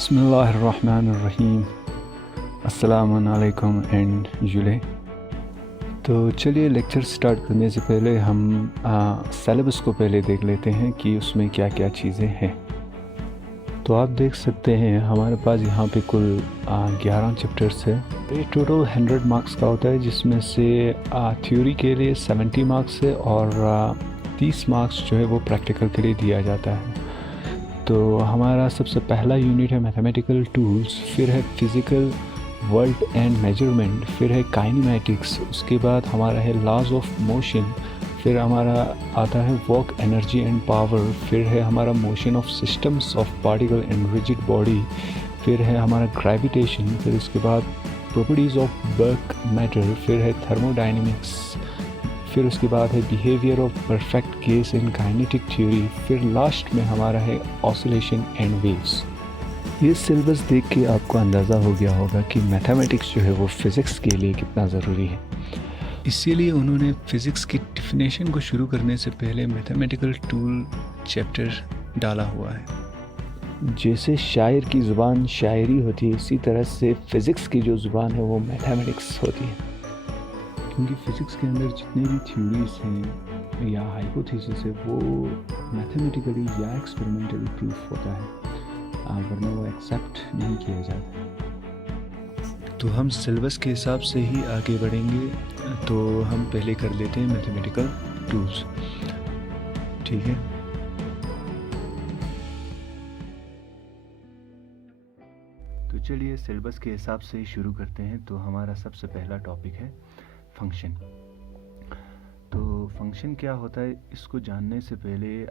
बिस्मिल्लाहिर्रहमानिर्रहीम। अस्सलामुअलैकुम एंड जुले। तो चलिए लेक्चर स्टार्ट करने से पहले हम सिलेबस को पहले देख लेते हैं कि उसमें क्या क्या चीज़ें हैं। तो आप देख सकते हैं हमारे पास यहाँ पे कुल 11 चैप्टर्स है। ये टोटल 100 मार्क्स का होता है, जिसमें से थ्योरी के लिए 70 मार्क्स है और 30 मार्क्स जो है वो प्रैक्टिकल के लिए दिया जाता है। तो हमारा सबसे पहला यूनिट है मैथमेटिकल टूल्स, फिर है फिज़िकल वर्ल्ड एंड मेजरमेंट, फिर है काइनेमैटिक्स, उसके बाद हमारा है लॉज ऑफ मोशन, फिर हमारा आता है वर्क एनर्जी एंड पावर, फिर है हमारा motion of systems of particle and rigid body, फिर है हमारा ग्रेविटेशन, फिर उसके बाद प्रॉपर्टीज़ ऑफ वर्क मैटर, फिर है थर्मोडायनेमिक्स, फिर उसके बाद है behaviour of perfect case in kinetic theory, फिर लास्ट में हमारा है ऑसिलेशन एंड वेव्स। ये सिलेबस देख के आपको अंदाज़ा हो गया होगा कि मैथमेटिक्स जो है वो फिज़िक्स के लिए कितना ज़रूरी है। इसीलिए उन्होंने फ़िज़िक्स की डिफिनेशन को शुरू करने से पहले मैथमेटिकल टूल चैप्टर डाला हुआ है। जैसे शायर की ज़ुबान शायरी होती है, इसी तरह से फ़िज़िक्स की जो ज़ुबान है वो मैथमेटिक्स होती है, क्योंकि फ़िज़िक्स के अंदर जितने भी थ्योरीज हैं या हाइपोथेसिस है वो मैथमेटिकली या एक्सपेरिमेंटली प्रूफ होता है, वरना वो एक्सेप्ट नहीं किया जाता। तो हम सिलेबस के हिसाब से ही आगे बढ़ेंगे। तो हम पहले कर लेते हैं मैथमेटिकल टूल्स, ठीक है। तो चलिए सिलेबस के हिसाब से ही शुरू करते हैं। तो हमारा सबसे पहला टॉपिक है फंक्शन। तो फंक्शन क्या होता है, इसको जानने से पहले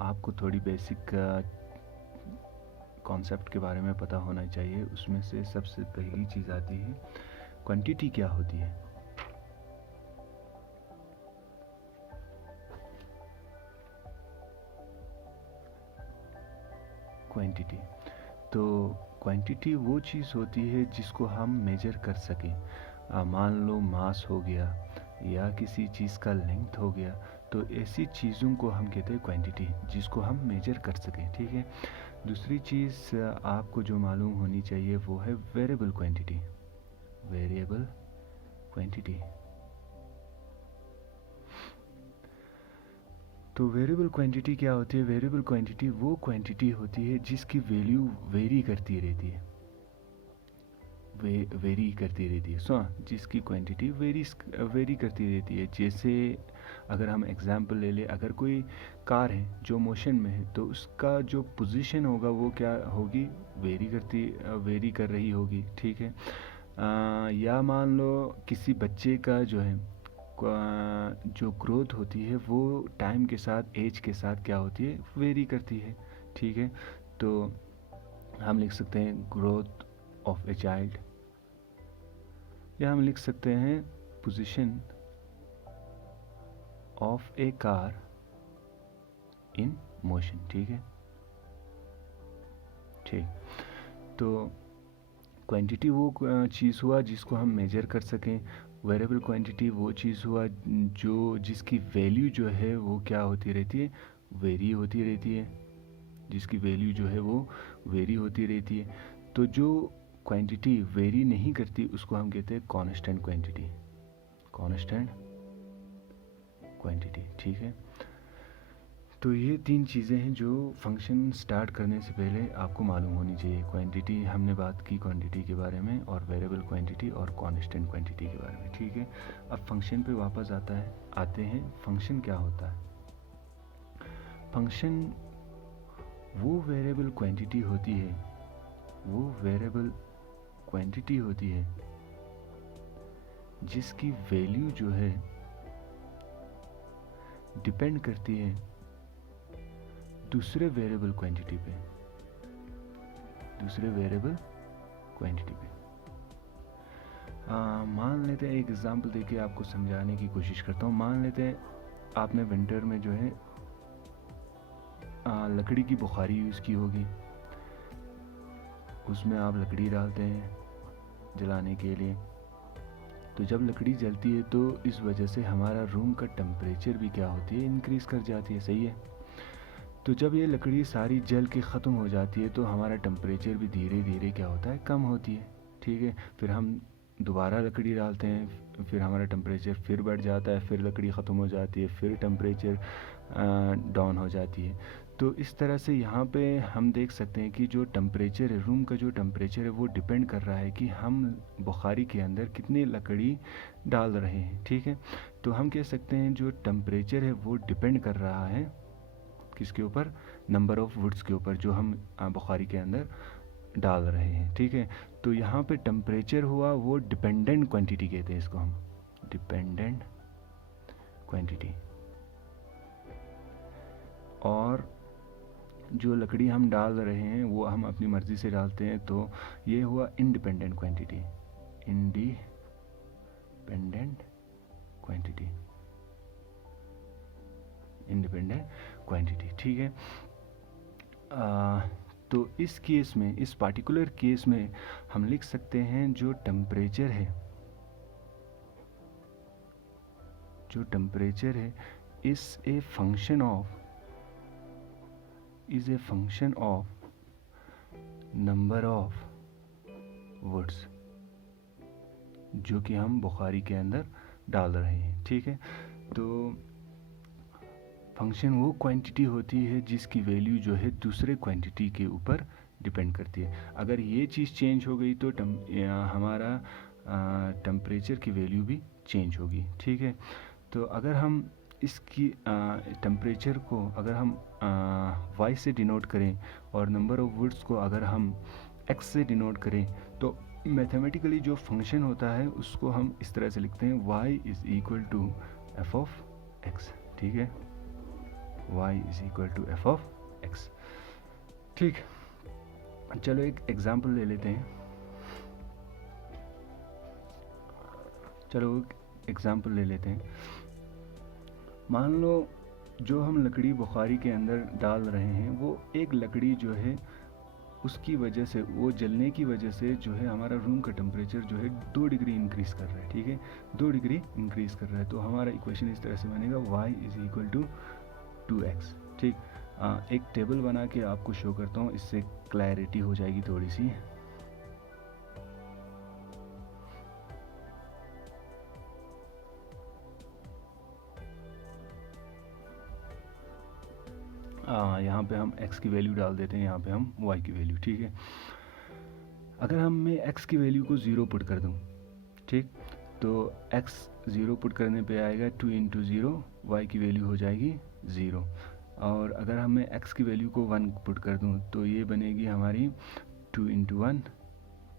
आपको थोड़ी बेसिक कॉन्सेप्ट के बारे में पता होना चाहिए। उसमें से सबसे पहली चीज़ आती है क्वांटिटी क्या होती है। क्वांटिटी, तो क्वांटिटी वो चीज़ होती है जिसको हम मेजर कर सकें। मान लो मास हो गया या किसी चीज़ का लेंथ हो गया, तो ऐसी चीज़ों को हम कहते हैं क्वांटिटी, जिसको हम मेजर कर सकें, ठीक है। दूसरी चीज़ आपको जो मालूम होनी चाहिए वो है वेरिएबल क्वांटिटी। वेरिएबल क्वांटिटी, तो वेरिएबल क्वांटिटी क्या होती है। वेरिएबल क्वांटिटी वो क्वांटिटी होती है जिसकी वैल्यू वेरी करती रहती है। वेरी करती रहती है, जिसकी क्वांटिटी वेरी करती रहती है। जैसे अगर हम एग्जांपल ले ले, अगर कोई कार है जो मोशन में है, तो उसका जो पोजीशन होगा वो क्या होगी, वेरी कर रही होगी, ठीक है। या मान लो किसी बच्चे का जो है जो ग्रोथ होती है वो टाइम के साथ, एज के साथ क्या होती है, वेरी करती है, ठीक है। तो हम लिख सकते हैं ग्रोथ ऑफ ए चाइल्ड, या हम लिख सकते हैं position of A car in motion, ठीक है। ठीक, तो क्वांटिटी वो चीज़ हुआ जिसको हम मेजर कर सकें। वेरिएबल क्वांटिटी वो चीज़ हुआ जो जिसकी वैल्यू जो है वो क्या होती रहती है, वेरी होती रहती है, जिसकी वैल्यू जो है वो वेरी होती रहती है। तो जो क्वांटिटी वेरी नहीं करती उसको हम कहते हैं कांस्टेंट क्वांटिटी। कांस्टेंट क्वांटिटी, ठीक है। तो ये तीन चीज़ें हैं जो फंक्शन स्टार्ट करने से पहले आपको मालूम होनी चाहिए। क्वांटिटी हमने बात की क्वांटिटी के बारे में, और वेरिएबल क्वांटिटी और कांस्टेंट क्वांटिटी के बारे में, ठीक है। अब फंक्शन पे वापस आते हैं। फंक्शन क्या होता है। फंक्शन वो वेरिएबल क्वांटिटी होती है, वो वेरिएबल क्वांटिटी होती है जिसकी वैल्यू जो है डिपेंड करती है दूसरे वेरिएबल क्वांटिटी पे, दूसरे वेरिएबल क्वांटिटी पे। मान लेते हैं, एक एग्जांपल देके आपको समझाने की कोशिश करता हूँ। मान लेते हैं आपने विंटर में जो है लकड़ी की बुखारी यूज़ की होगी, उसमें आप लकड़ी डालते हैं जलाने के लिए। तो जब लकड़ी जलती है तो इस वजह से हमारा रूम का टेम्परेचर भी क्या होती है, इंक्रीज़ कर जाती है, सही है। तो जब ये लकड़ी सारी जल के ख़त्म हो जाती है तो हमारा टेम्परेचर भी धीरे धीरे क्या होता है, कम होती है। ठीक है, फिर हम दोबारा लकड़ी डालते हैं, फिर हमारा टेम्परेचर फिर बढ़ जाता है, फिर लकड़ी ख़त्म हो जाती है, फिर टेम्परेचर डाउन हो जाती है। तो इस तरह से यहाँ पे हम देख सकते हैं कि जो टेम्परेचर है, रूम का जो टेम्परेचर है, वो डिपेंड कर रहा है कि हम बुखारी के अंदर कितनी लकड़ी डाल रहे हैं। ठीक है, तो हम कह सकते हैं जो टेम्परेचर है वो डिपेंड कर रहा है किसके ऊपर, नंबर ऑफ़ वुड्स के ऊपर जो हम बुखारी के अंदर डाल रहे हैं। ठीक है, तो यहाँ पे टेम्परेचर हुआ वो डिपेंडेंट क्वांटिटी कहते हैं इसको हम, डिपेंडेंट क्वांटिटी। और जो लकड़ी हम डाल रहे हैं वो हम अपनी मर्ज़ी से डालते हैं, तो ये हुआ independent quantity, independent quantity, independent quantity. ठीक है, तो इस केस में, इस पार्टिकुलर केस में हम लिख सकते हैं जो टेम्परेचर है, जो टेम्परेचर है is a function of number of woods जो कि हम बुखारी के अंदर डाल रहे हैं। ठीक है, तो फंक्शन वो क्वांटिटी होती है जिसकी वैल्यू जो है दूसरे क्वांटिटी के ऊपर डिपेंड करती है। अगर ये चीज़ चेंज हो गई तो हमारा टेम्परेचर की वैल्यू भी चेंज होगी। ठीक है, तो अगर हम इसकी टेम्परेचर को अगर हम y से डिनोट करें और नंबर ऑफ़ वुड्स को अगर हम x से डिनोट करें, तो मैथमेटिकली जो फंक्शन होता है उसको हम इस तरह से लिखते हैं, y is equal to F of x। ठीक है, y is equal to F of x। ठीक, चलो एक एग्ज़ाम्पल ले लेते हैं। मान लो जो हम लकड़ी बुखारी के अंदर डाल रहे हैं वो एक लकड़ी जो है उसकी वजह से, वो जलने की वजह से जो है हमारा रूम का टेम्परेचर जो है 2 डिग्री इंक्रीज़ कर रहा है। ठीक है, 2 डिग्री इंक्रीज़ कर रहा है, तो हमारा इक्वेशन इस तरह से बनेगा, y is equal to 2x। ठीक, एक टेबल बना के आपको शो करता हूँ, इससे क्लैरिटी हो जाएगी थोड़ी सी। यहाँ पे हम x की वैल्यू डाल देते हैं, यहाँ पे हम y की वैल्यू। ठीक है, अगर हम मैं x की वैल्यू को 0 पुट कर दूँ, ठीक, तो x 0 पुट करने पे आएगा 2 इंटू 0, y की वैल्यू हो जाएगी 0। और अगर हम मैं x की वैल्यू को 1 पुट कर दूँ तो ये बनेगी हमारी 2 इंटू 1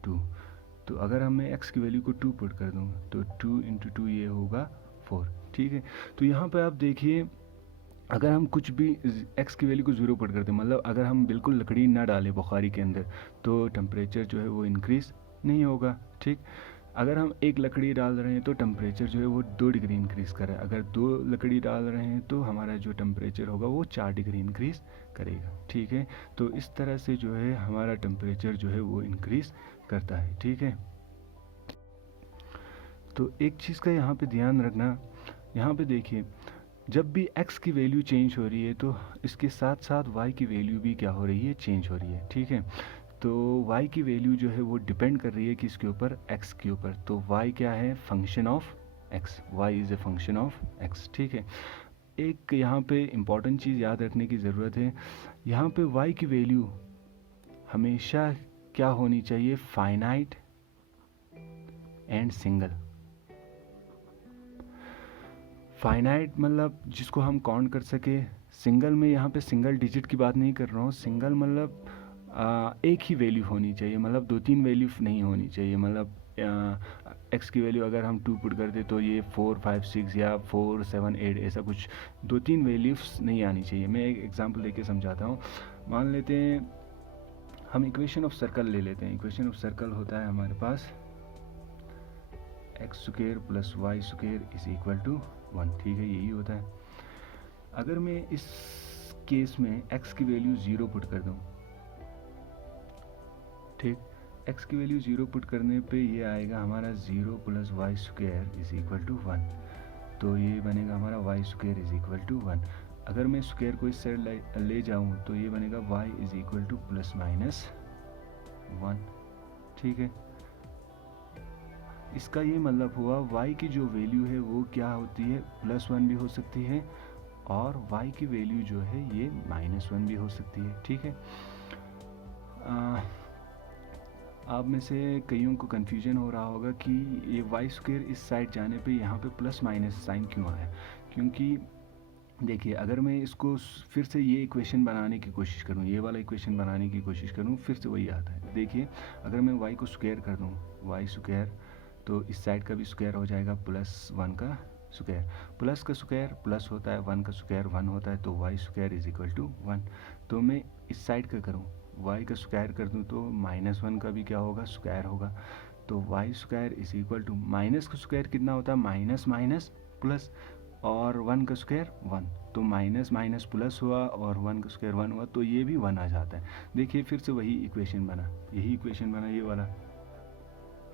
2। तो अगर हम मैं x की वैल्यू को 2 पुट कर दूँ तो 2 इंटू 2 ये होगा 4। ठीक है, तो यहाँ पे आप देखिए, अगर हम कुछ भी x की वैल्यू को 0 पुट करते हैं, मतलब अगर हम बिल्कुल लकड़ी ना डालें बुखारी के अंदर, तो टेम्परेचर जो है वो इंक्रीज़ नहीं होगा। ठीक, अगर हम एक लकड़ी डाल रहे हैं तो टेम्परेचर जो है वो 2 डिग्री इंक्रीज़ कर रहा है, अगर 2 लकड़ी डाल रहे हैं तो हमारा जो टेम्परेचर होगा वो 4 डिग्री इंक्रीज़ करेगा। ठीक है, तो इस तरह से जो है हमारा टेम्परेचर जो है वो इंक्रीज़ करता है। ठीक है, तो एक चीज़ का यहाँ पे ध्यान रखना, यहाँ पे देखिए, जब भी x की वैल्यू चेंज हो रही है तो इसके साथ साथ y की वैल्यू भी क्या हो रही है, चेंज हो रही है। ठीक है, तो y की वैल्यू जो है वो डिपेंड कर रही है किसके ऊपर, x के ऊपर। तो y क्या है, function of x, y is a function of x। ठीक है, एक यहाँ पे इम्पॉर्टेंट चीज़ याद रखने की ज़रूरत है, यहाँ पे y की वैल्यू हमेशा क्या होनी चाहिए, फाइनाइट एंड सिंगल। फाइनाइट मतलब जिसको हम काउंट कर सके, सिंगल में यहाँ पे सिंगल डिजिट की बात नहीं कर रहा हूँ, सिंगल मतलब एक ही वैल्यू होनी चाहिए, मतलब 2-3 वैल्यू नहीं होनी चाहिए। मतलब x की वैल्यू अगर हम 2 पुट कर दे तो ये 4 5 6 या 4 7 8 ऐसा कुछ 2-3 वैल्यूज़ नहीं आनी चाहिए। मैं एक एग्जांपल लेके समझाता हूँ। मान लेते हैं हम इक्वेशन ऑफ सर्कल ले लेते हैं। इक्वेशन ऑफ सर्कल होता है हमारे पास X square plus Y square is equal to 1। ठीक है, यही होता है। अगर मैं इस केस में x की वैल्यू 0 पुट कर दूं, ठीक, x की वैल्यू 0 पुट करने पे ये आएगा हमारा 0 plus Y square is equal to 1। तो ये बनेगा हमारा Y square is equal to 1। अगर मैं स्क्वायर को इस साइड ले जाऊँ तो ये बनेगा y is equal two plus minus 1, ठीक है। इसका ये मतलब हुआ y की जो वैल्यू है वो क्या होती है, +1 भी हो सकती है और y की वैल्यू जो है ये -1 भी हो सकती है, ठीक है। आप में से कईयों को कन्फ्यूजन हो रहा होगा कि ये y² इस साइड जाने पे यहाँ पे प्लस माइनस साइन क्यों आया, क्योंकि देखिए अगर मैं इसको फिर से ये इक्वेशन बनाने की कोशिश करूँ, ये वाला इक्वेशन बनाने की कोशिश करूँ, फिर से वही आता है। देखिए अगर मैं y को स्क्वायर कर दूँ, y² तो इस साइड का भी स्क्वायर हो जाएगा +1 का स्क्वायर, प्लस का स्क्वायर प्लस होता है, 1 का स्क्वायर 1 होता है, तो y² इज इक्वल टू 1। तो मैं इस साइड का करूँ, y का स्क्वायर कर दूँ तो -1 का भी क्या होगा, स्क्वायर होगा। तो y² is equal to, minus का स्क्वायर कितना होता है, माइनस माइनस प्लस, और 1 का स्क्वायर 1, तो माइनस माइनस प्लस हुआ और 1 का स्क्वायर 1 हुआ, तो ये भी 1 आ जाता है। देखिए फिर से वही इक्वेशन बना, यही इक्वेशन बना, ये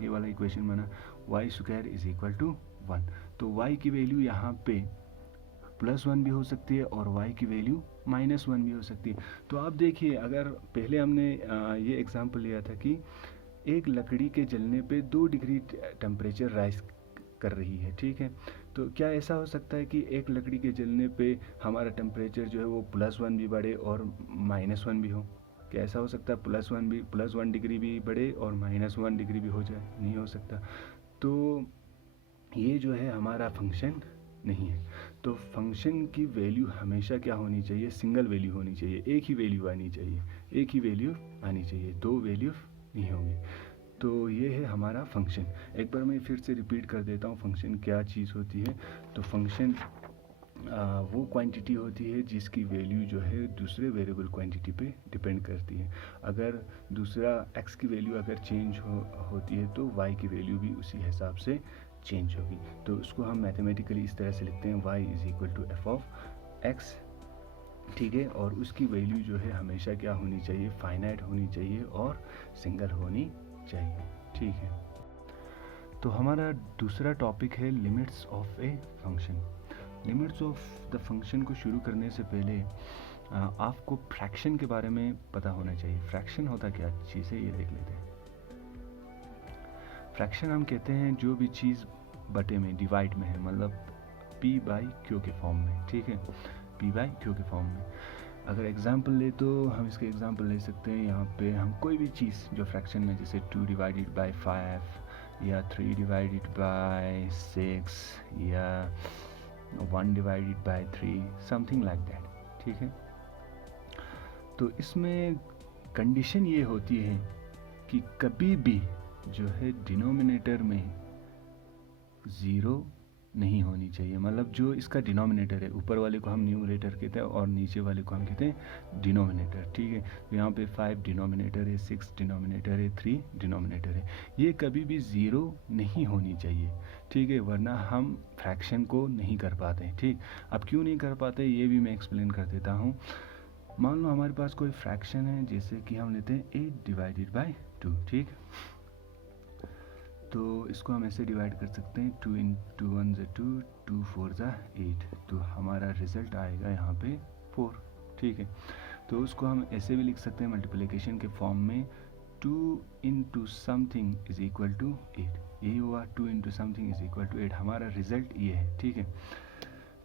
वाला इक्वेशन बना, y² इज इक्वल टू 1। तो y की वैल्यू यहाँ पे +1 भी हो सकती है और y की वैल्यू -1 भी हो सकती है। तो आप देखिए, अगर पहले हमने ये एग्जांपल लिया था कि एक लकड़ी के जलने पे 2 डिग्री टेम्परेचर राइज कर रही है, ठीक है। तो क्या ऐसा हो सकता है कि एक लकड़ी के जलने पे हमारा टेम्परेचर जो है वो +1 भी बढ़े और -1 भी हो? क्या ऐसा हो सकता है +1 डिग्री भी बढ़े और -1 डिग्री भी हो जाए? नहीं हो सकता। तो ये जो है हमारा फंक्शन नहीं है। तो फंक्शन की वैल्यू हमेशा क्या होनी चाहिए, सिंगल वैल्यू होनी चाहिए, एक ही वैल्यू आनी चाहिए, 2 वैल्यू नहीं होंगी। तो ये है हमारा फंक्शन। एक बार मैं फिर से रिपीट कर देता हूँ फंक्शन क्या चीज़ होती है। तो फंक्शन वो क्वांटिटी होती है जिसकी वैल्यू जो है दूसरे वेरिएबल क्वांटिटी पे डिपेंड करती है। अगर दूसरा x की वैल्यू अगर चेंज होती है तो y की वैल्यू भी उसी हिसाब से चेंज होगी। तो उसको हम मैथमेटिकली इस तरह से लिखते हैं, y is equal to f(x), ठीक है। और उसकी वैल्यू जो है हमेशा क्या होनी चाहिए, फाइनाइट होनी चाहिए और सिंगल होनी चाहिए, ठीक है। तो हमारा दूसरा टॉपिक है limits of a function. Limits of the function को शुरू करने से पहले आपको फ्रैक्शन के बारे में पता होना चाहिए। फ्रैक्शन होता क्या चीज़ है, ये देख लेते हैं। फ्रैक्शन हम कहते हैं जो भी चीज़ बटे में, डिवाइड में है, मतलब p/q के फॉर्म में, ठीक है, p/q के फॉर्म में। अगर एग्जांपल ले तो हम इसके एग्जांपल ले सकते हैं। यहाँ पे हम कोई भी चीज़ जो फ्रैक्शन में, जैसे 2 डिवाइडेड बाय 5 या 3 डिवाइडेड बाय 6 या 1 divided by 3, something like that, ठीक है। तो इसमें कंडीशन ये होती है कि कभी भी जो है डिनोमिनेटर में 0 नहीं होनी चाहिए। मतलब जो इसका डिनोमिनेटर है, ऊपर वाले को हम न्यूमरेटर कहते हैं और नीचे वाले को हम कहते हैं डिनोमिनेटर, ठीक है। तो यहाँ पे 5 डिनोमिनेटर है, 6 डिनोमिनेटर है, 3 डिनोमिनेटर है। ये कभी भी 0 नहीं होनी चाहिए, ठीक है, वरना हम फ्रैक्शन को नहीं कर पाते, ठीक। अब क्यों नहीं कर पाते ये भी मैं एक्सप्लेन कर देता हूँ। मान लो हमारे पास कोई फ्रैक्शन है, जैसे कि हम लेते हैं 8 डिवाइडेड बाय 2, ठीक। तो इसको हम ऐसे डिवाइड कर सकते हैं, 2 × 1 = 2, 2 × 4 = 8, तो हमारा रिजल्ट आएगा यहाँ पे 4, ठीक है। तो उसको हम ऐसे भी लिख सकते हैं मल्टीप्लिकेशन के फॉर्म में, 2 × समथिंग इज इक्वल टू 8। यही हुआ, 2 × समथिंग इज इक्वल टू 8, हमारा रिजल्ट ये है, ठीक है।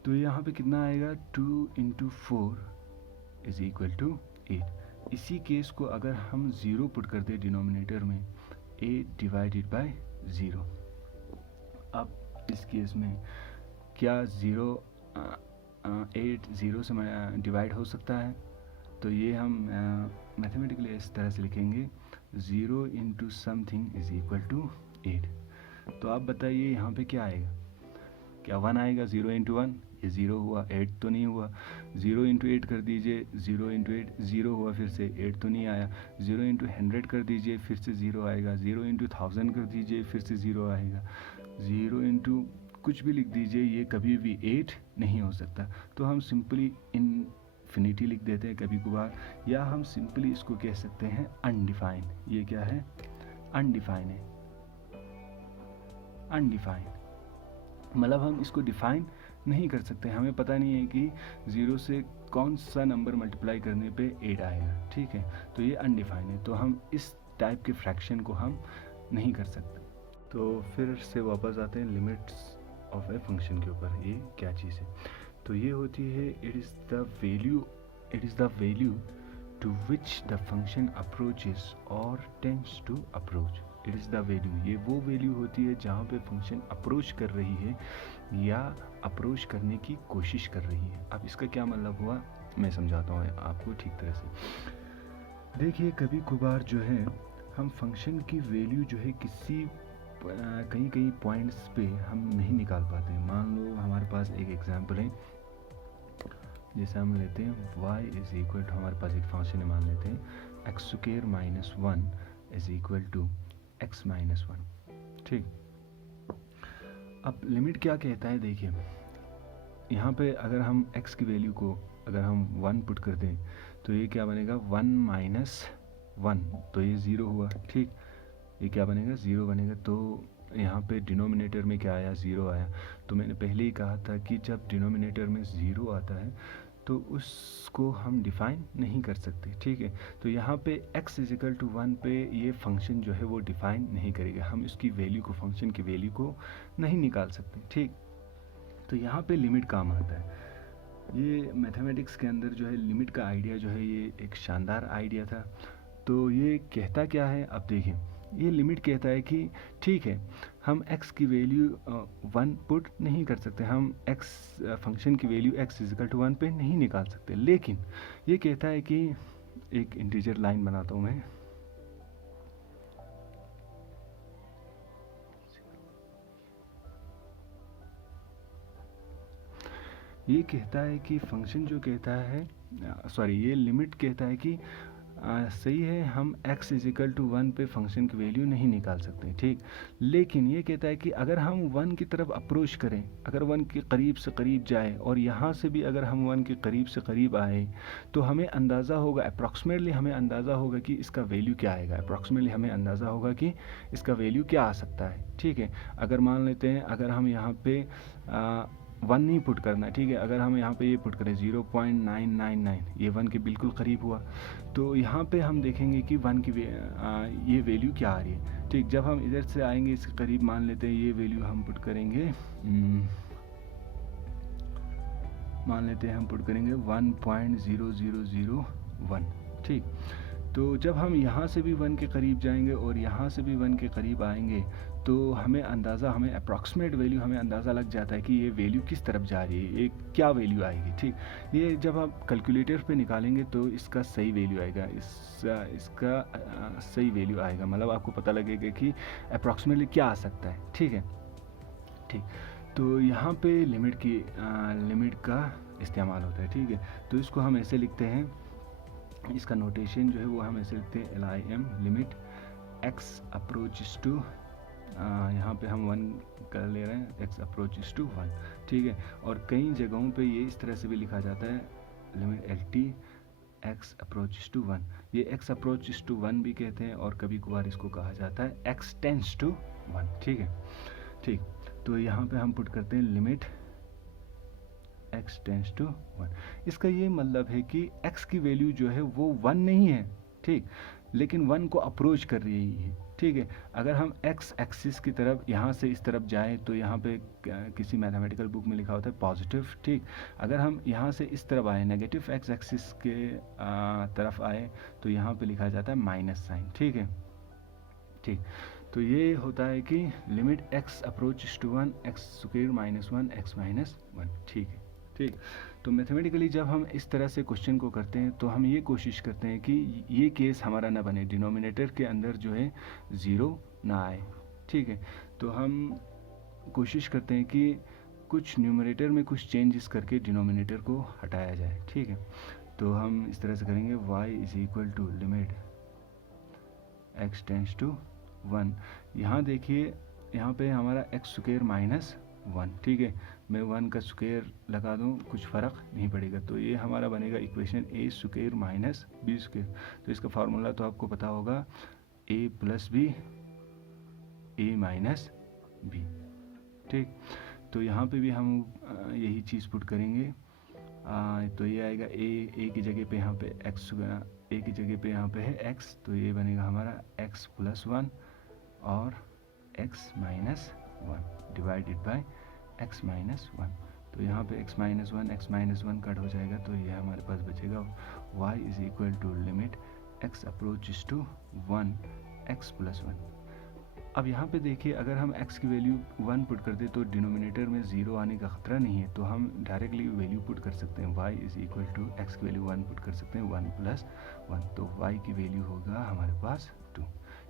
तो यहाँ पे कितना आएगा, 2 × 4 इज इक्वल टू 8। इसी केस को अगर हम 0 पुट कर दे डिनोमिनेटर में, 8 डिवाइडेड बाय 0। अब इस केस में क्या 8 0 से डिवाइड हो सकता है? तो ये हम मैथमेटिकली इस तरह से लिखेंगे, 0 × समथिंग इज इक्वल टू 8। तो आप बताइए यहाँ पे क्या आएगा, क्या 1 आएगा? 0 × 1 ये 0 हुआ, 8 तो नहीं हुआ। 0 × 8 कर दीजिए, 0 × 8 0 हुआ, फिर से 8 तो नहीं आया। 0 × 100 कर दीजिए, फिर से 0 आएगा। 0 × 1000 कर दीजिए, फिर से 0 आएगा। 0 × कुछ भी लिख दीजिए, ये कभी भी 8 नहीं हो सकता। तो हम सिंपली इनफिनिटी लिख देते हैं कभी कभार, या हम सिंपली इसको कह सकते हैं अनडिफाइन। ये क्या है? अनडिफाइन है, अनडिफाइन। मतलब हम इसको डिफ़ाइन नहीं कर सकते, हमें पता नहीं है कि 0 से कौन सा नंबर मल्टीप्लाई करने पे 8 आएगा, ठीक है। तो ये अनडिफाइन है, तो हम इस टाइप के फ्रैक्शन को हम नहीं कर सकते। तो फिर से वापस आते हैं लिमिट्स ऑफ ए फंक्शन के ऊपर, ये क्या चीज़ है। तो ये होती है it is the value to which the function approaches और tends to approach. It is the value, ये वो वैल्यू होती है जहाँ पे फंक्शन अप्रोच कर रही है या अप्रोच करने की कोशिश कर रही है। अब इसका क्या मतलब हुआ, मैं समझाता हूँ आपको ठीक तरह से। देखिए कभी कभार जो है हम फंक्शन की वैल्यू जो है किसी कहीं पॉइंट्स पे हम नहीं निकाल पाते हैं। मान लो हमारे पास एक एग्जांपल है, जैसे हम लेते हैं y इज इक्वल टू, हमारे पास एक फंक्शन है, मान लेते हैं X square minus 1 is equal to x minus 1, ठीक। अब लिमिट क्या कहता है, देखिए यहाँ पे अगर हम x की वैल्यू को अगर हम 1 पुट कर दें तो ये क्या बनेगा 1 माइनस 1, तो ये 0 हुआ, ठीक। ये क्या बनेगा 0 बनेगा। तो यहाँ पे डिनोमिनेटर में क्या आया 0 आया। तो मैंने पहले ही कहा था कि जब डिनोमिनेटर में 0 आता है तो उसको हम डिफ़ाइन नहीं कर सकते, ठीक है। तो यहाँ पे x इजिकल टू 1 पे ये फंक्शन जो है वो डिफ़ाइन नहीं करेगा, हम इसकी वैल्यू को, फंक्शन की वैल्यू को नहीं निकाल सकते, ठीक। तो यहाँ पे लिमिट काम आता है। ये मैथमेटिक्स के अंदर जो है लिमिट का आइडिया जो है ये एक शानदार आइडिया था। तो ये कहता क्या है, अब देखें, ये लिमिट कहता है कि ठीक है हम x की वैल्यू 1 पुट नहीं कर सकते, हम x फंक्शन की वैल्यू x इजिकल टू 1 पे नहीं निकाल सकते, लेकिन ये कहता है कि एक इंटीजर लाइन बनाता हूँ मैं, ये कहता है कि फंक्शन जो कहता है ये लिमिट कहता है कि सही है हम x इजिकल टू 1 पे फंक्शन की वैल्यू नहीं निकाल सकते, ठीक। लेकिन ये कहता है कि अगर हम 1 की तरफ अप्रोच करें, अगर 1 के करीब से करीब जाए और यहाँ से भी अगर हम 1 के करीब से करीब आए तो हमें अंदाज़ा होगा, अप्रॉक्सीमेटली हमें अंदाज़ा होगा कि इसका वैल्यू क्या आएगा, अप्रॉक्सीमेटली हमें अंदाज़ा होगा कि इसका वैल्यू क्या आ सकता है, ठीक है। अगर मान लेते हैं अगर हम यहाँ पे 1 नहीं पुट करना, ठीक है, अगर हम यहाँ पे ये पुट करें 0.999, ये 1 के बिल्कुल करीब हुआ, तो यहाँ पे हम देखेंगे कि 1 की ये वैल्यू क्या आ रही है, ठीक। जब हम इधर से आएंगे इसके करीब, मान लेते हैं ये वैल्यू हम पुट करेंगे, मान लेते हैं हम पुट करेंगे 1.0001, ठीक। तो जब हम यहाँ से भी 1 के करीब जाएंगे और यहाँ से भी 1 के करीब आएंगे तो हमें अंदाज़ा, हमें अप्रॉक्सीमेट वैल्यू हमें अंदाज़ा लग जाता है कि ये वैल्यू किस तरफ जा रही है, ये क्या वैल्यू आएगी, ठीक। ये जब आप कैलकुलेटर पे निकालेंगे तो इसका सही वैल्यू आएगा, इसका सही वैल्यू आएगा, मतलब आपको पता लगेगा कि अप्रॉक्सीमेटली क्या आ सकता है, ठीक है, ठीक। तो यहाँ पे लिमिट का इस्तेमाल होता है, ठीक है। तो इसको हम ऐसे लिखते हैं, इसका नोटेशन जो है वो हम ऐसे लिखते हैं LIM limit x approaches to, यहाँ पे हम 1 कर ले रहे हैं, x अप्रोचेस टू 1, ठीक है। और कई जगहों पे ये इस तरह से भी लिखा जाता है limit LT x approaches to 1, ये x अप्रोचेस टू 1 भी कहते हैं और कभी कभार इसको कहा जाता है x टेंड्स टू 1, ठीक है, ठीक। तो यहाँ पे हम पुट करते हैं लिमिट x टेंड्स टू 1। इसका ये मतलब है कि x की वैल्यू जो है वो 1 नहीं है, ठीक, लेकिन 1 को अप्रोच कर रही है, ठीक है। अगर हम x एक्सिस की तरफ यहाँ से इस तरफ जाएं तो यहाँ पे किसी मैथमेटिकल बुक में लिखा होता है पॉजिटिव, ठीक। अगर हम यहाँ से इस तरफ आए, नेगेटिव x एक्सिस के तरफ आए तो यहाँ पे लिखा जाता है माइनस साइन, ठीक है, ठीक। तो ये होता है कि limit x approach to 1 x square minus 1 x minus 1, ठीक है, ठीक। तो मैथमेटिकली जब हम इस तरह से क्वेश्चन को करते हैं तो हम ये कोशिश करते हैं कि ये केस हमारा ना बने, डिनोमिनेटर के अंदर जो है 0 ना आए, ठीक है। तो हम कोशिश करते हैं कि कुछ न्यूमरेटर में कुछ चेंजेस करके डिनोमिनेटर को हटाया जाए, ठीक है। तो हम इस तरह से करेंगे y is equal to limit x tends to 1, यहाँ देखिए यहाँ पे हमारा x स्क्वायर माइनस 1, ठीक है। मैं 1 का स्क्वायर लगा दूँ कुछ फ़र्क नहीं पड़ेगा, तो ये हमारा बनेगा equation a square minus b square. तो इसका फार्मूला तो आपको पता होगा a plus b a minus b, ठीक। तो यहाँ पे भी हम यही चीज़ पुट करेंगे। तो ये आएगा ए की जगह पे यहाँ पे x, ए की जगह पे यहाँ पे है x, तो ये बनेगा हमारा x + 1 और x - 1 डिवाइडेड बाय x - 1। तो यहाँ पे x - 1 कट हो जाएगा, तो ये हमारे पास बचेगा y = limit x approaches to 1 x + 1। अब यहाँ पे देखिए, अगर हम x की वैल्यू 1 पुट कर दे तो डिनोमिनेटर में 0 आने का ख़तरा नहीं है, तो हम डायरेक्टली वैल्यू पुट कर सकते हैं y = x की वैल्यू 1 पुट कर सकते हैं 1 + 1, तो y की वैल्यू होगा हमारे पास 2।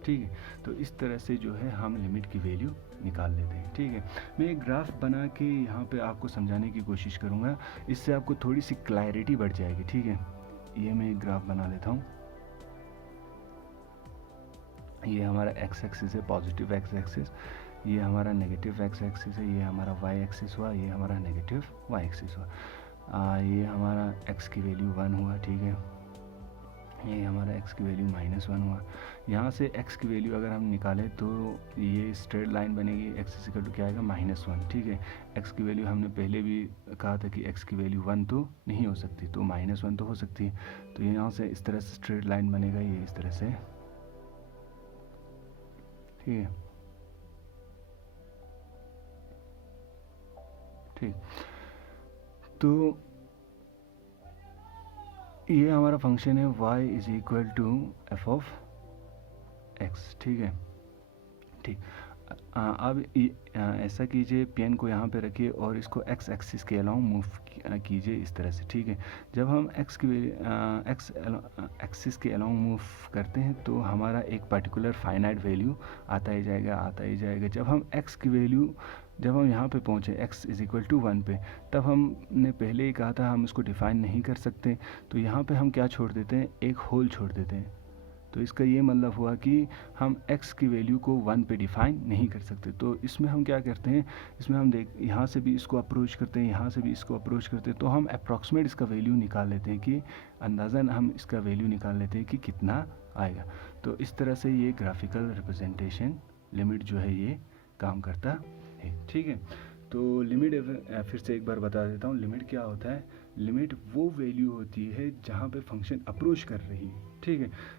ठीक है, तो इस तरह से जो है हम लिमिट की वैल्यू निकाल लेते हैं। ठीक है, मैं एक ग्राफ बना के यहाँ पे आपको समझाने की कोशिश करूँगा, इससे आपको थोड़ी सी क्लैरिटी बढ़ जाएगी। ठीक है, ये मैं एक ग्राफ बना लेता हूँ। ये हमारा x एक्सिस है, पॉजिटिव x एक्सिस, ये हमारा नेगेटिव x एक्सिस है, ये हमारा y एक्सिस हुआ, ये हमारा नेगेटिव y एक्सिस हुआ। ये हमारा x की वैल्यू 1 हुआ। ठीक है, ये हमारा x की वैल्यू -1 हुआ। यहाँ से x की वैल्यू अगर हम निकालें तो ये स्ट्रेट लाइन बनेगी, x = क्या आएगा -1। ठीक है, x की वैल्यू हमने पहले भी कहा था कि x की वैल्यू 1 तो नहीं हो सकती, तो -1 तो हो सकती है। तो यहाँ से इस तरह से स्ट्रेट लाइन बनेगा, ये इस तरह से। ठीक है, ठीक, तो ये हमारा फंक्शन है y = f(x). ठीक है, ठीक। अब ऐसा कीजिए, पेन को यहाँ पे रखिए और इसको x एक्सिस के अलाउंग मूव कीजिए इस तरह से। ठीक है, जब हम x एक्सिस के अलाउंग मूव करते हैं तो हमारा एक पर्टिकुलर फाइनाइट वैल्यू आता ही जाएगा। जब हम x की वैल्यू, जब हम यहाँ पे पहुँचे x = 1 पे, तब हमने पहले ही कहा था हम इसको डिफ़ाइन नहीं कर सकते, तो यहाँ पे हम क्या छोड़ देते हैं, एक होल छोड़ देते हैं। तो इसका ये मतलब हुआ कि हम x की वैल्यू को 1 पे डिफ़ाइन नहीं कर सकते। तो इसमें हम क्या करते हैं, इसमें हम यहाँ से भी इसको अप्रोच करते हैं, यहाँ से भी इसको अप्रोच करते हैं, तो हम अप्रॉक्सीमेट इसका वैल्यू निकाल लेते हैं कि अंदाज़न हम इसका वैल्यू निकाल लेते हैं कि कितना आएगा। तो इस तरह से ये ग्राफिकल रिप्रेजेंटेशन लिमिट जो है ये काम करता है। ठीक है, तो लिमिट फिर से एक बार बता देता हूँ, लिमिट क्या होता है। लिमिट वो वैल्यू होती है जहाँ पे फंक्शन अप्रोच कर रही है। ठीक है,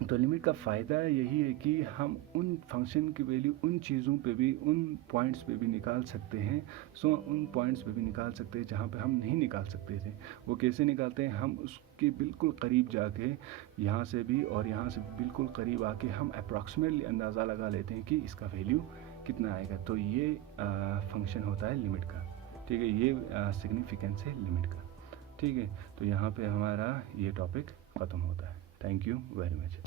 तो लिमिट का फ़ायदा यही है कि हम उन फंक्शन की वैल्यू उन चीज़ों पे भी, उन पॉइंट्स पे भी निकाल सकते हैं। उन पॉइंट्स पे भी निकाल सकते हैं जहाँ पे हम नहीं निकाल सकते थे। वो कैसे निकालते हैं, हम उसके बिल्कुल करीब जाके, यहाँ से भी और यहाँ से बिल्कुल करीब आके हम अप्रॉक्सीमेटली अंदाज़ा लगा लेते हैं कि इसका वैल्यू कितना आएगा। तो ये फंक्शन होता है लिमिट का। ठीक है, ये सिग्निफिकेंस है लिमिट का। ठीक है, तो यहाँ पे हमारा ये टॉपिक ख़त्म होता है। Thank you very much.